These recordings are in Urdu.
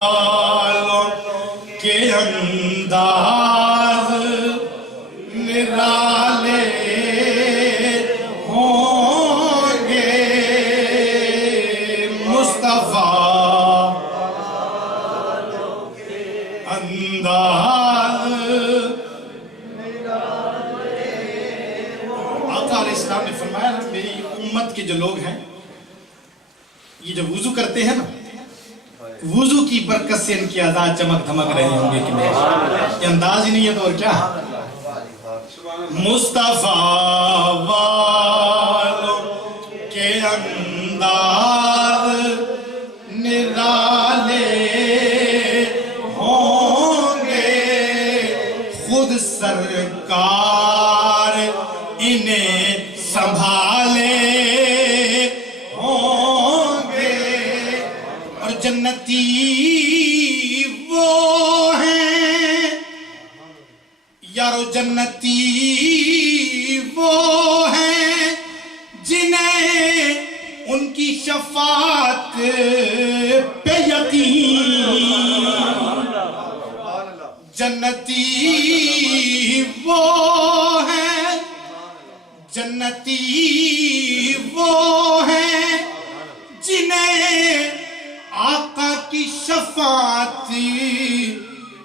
کے انداز نرالے ہوں گے مصطفیٰ انداز آقا علیہ السلام نے فرمایا میری امت کے جو لوگ ہیں یہ جب وضو کرتے ہیں نا وضو کی برکت سے ان کی اعضاء چمک دھمک رہے ہوں گے کہ نہیں یہ انداز ہی نہیں ہے تو اور کیا مصطفیٰ والوں کے انداز نرالے ہوں گے خود سرکار انہیں سنبھالے جنتی وہ ہیں یارو جنتی وہ ہیں جنہیں ان کی شفاعت پہ یقین جنتی وہ ہیں جنتی وہ ہیں جنہیں آقا کی شفاعت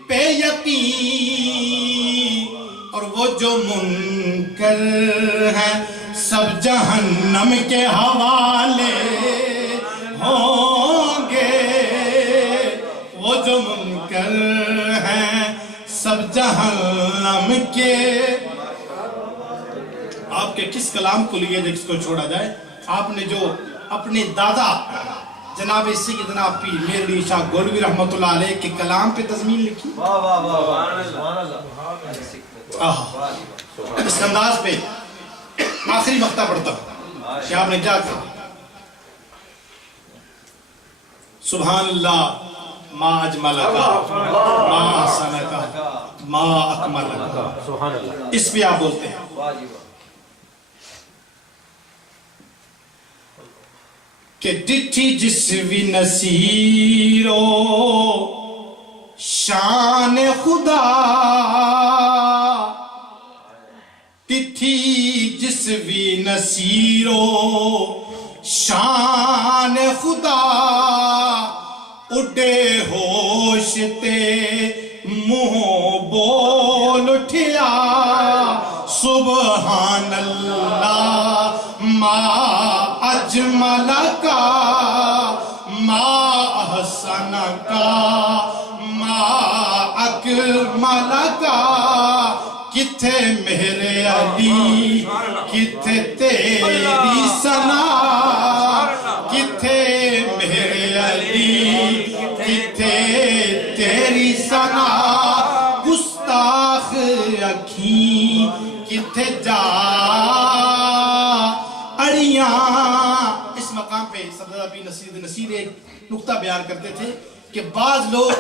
پہ یقین اور وہ جو منکر ہیں سب جہنم کے حوالے ہوں گے وہ جو منکر ہیں سب جہنم کے آپ کے کس کلام کو لیے جس کو چھوڑا جائے آپ نے جو اپنے دادا جناب سیدنا پیر میر علی شاہ گولوی رحمت اللہ علیہ کے کلام پہ تضمین لکھی اس انداز پہ آخری مقطع پڑھتا ہوں کہ آپ نے کیا کہا سبحان اللہ ما اجملکا ما احسنکا ما اکملکا اس پہ آپ بولتے ہیں کہ ڈٹھی جسوی نصیرو شان خدا ڈٹھی جسوی نصیرو شان خدا اڈے ہوش تے منہ بول اٹھیا سبحان اللہ ما اجملکا ما احسنکا ما اکملکا کتھے میرے علی کتھے تیری ثنا کتھے میرے علی کتھے تیری ثنا گستاخ اکھیں کتھے جا اس مقام پہ صدر ابی نصیر ایک نقطہ بیان کرتے تھے کہ بعض لوگ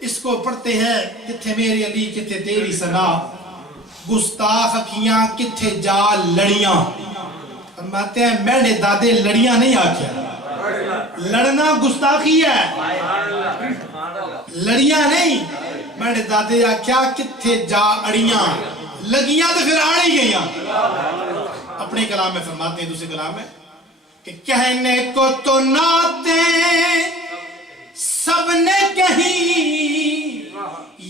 اس کو پڑھتے ہیں کتھے میرے علی کتھے تیری ثنا گستاخ اکھیاں کتھے جا لڑیاں فرماتے ہیں میں نے دادے لڑیاں نہیں آکھیا لڑنا گستاخی ہے لڑیاں نہیں میں نے دادے آکھیا کتھے جا اڑیاں لگیاں تو پھر آڑی گئیاں اپنے کلام میں فرماتے ہیں دوسرے کلام میں کہ کہنے کو تو نعتیں سب نے کہیں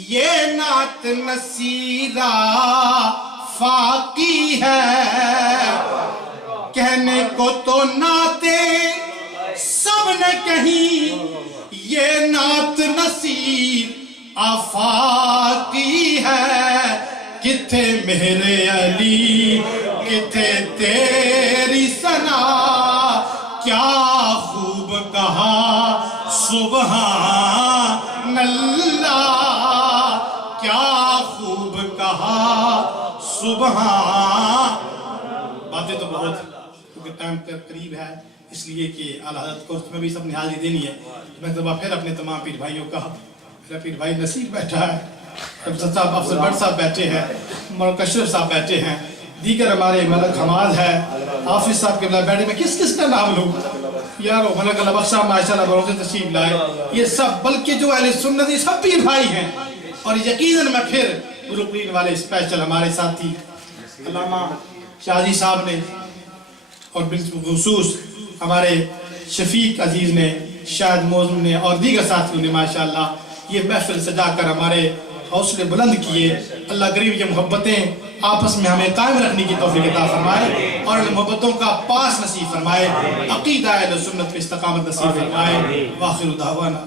یہ نعت نصیرہ فاقی ہے کہنے کو تو نعتیں سب نے کہیں یہ نعت نصیر آفاقی ہے کتھے میرے علی کتھے تیری ثنا کیا خوب کہا سبحان اللہ کیا خوب کہا سبحان باتیں تو بہت کیونکہ ٹائم قریب ہے اس لیے کہ اعلیٰ حضرت کو میں بھی سب نے حاضری دینی ہے میں پھر اپنے تمام پیر بھائیوں کا میرا پیر بھائی نصیر بیٹھا ہے افضل بٹ صاحب بیٹھے ہیں مولانا کشرف صاحب بیٹھے ہیں دیگر ہمارے ملک حماد ہے حافظ صاحب کے بیٹھے میں کس کا نام لوں یارو ملک اللہ بخشا ماشاءاللہ بروز تشریف لائے، یہ سب بلکہ جو اہل سنت یہ سب پیر بھائی ہیں، اور یقیناً میں پھر گروپین والے اسپیشل ہمارے ساتھی علامہ شاہجی صاحب نے اور بالخصوص ہمارے شفیق عزیز نے، شاہد موزم نے اور دیگر ساتھیوں نے ماشاءاللہ یہ محفل سجا کر ہمارے حوصلے بلند کیے۔ اللہ کریم یہ محبتیں آپس میں ہمیں قائم رکھنے کی توفیق عطا فرمائے اور ان محبتوں کا پاس نصیب فرمائے، عقیدہ اہل سنت پہ استقامت نصیب فرمائے۔ وآخر دعوانا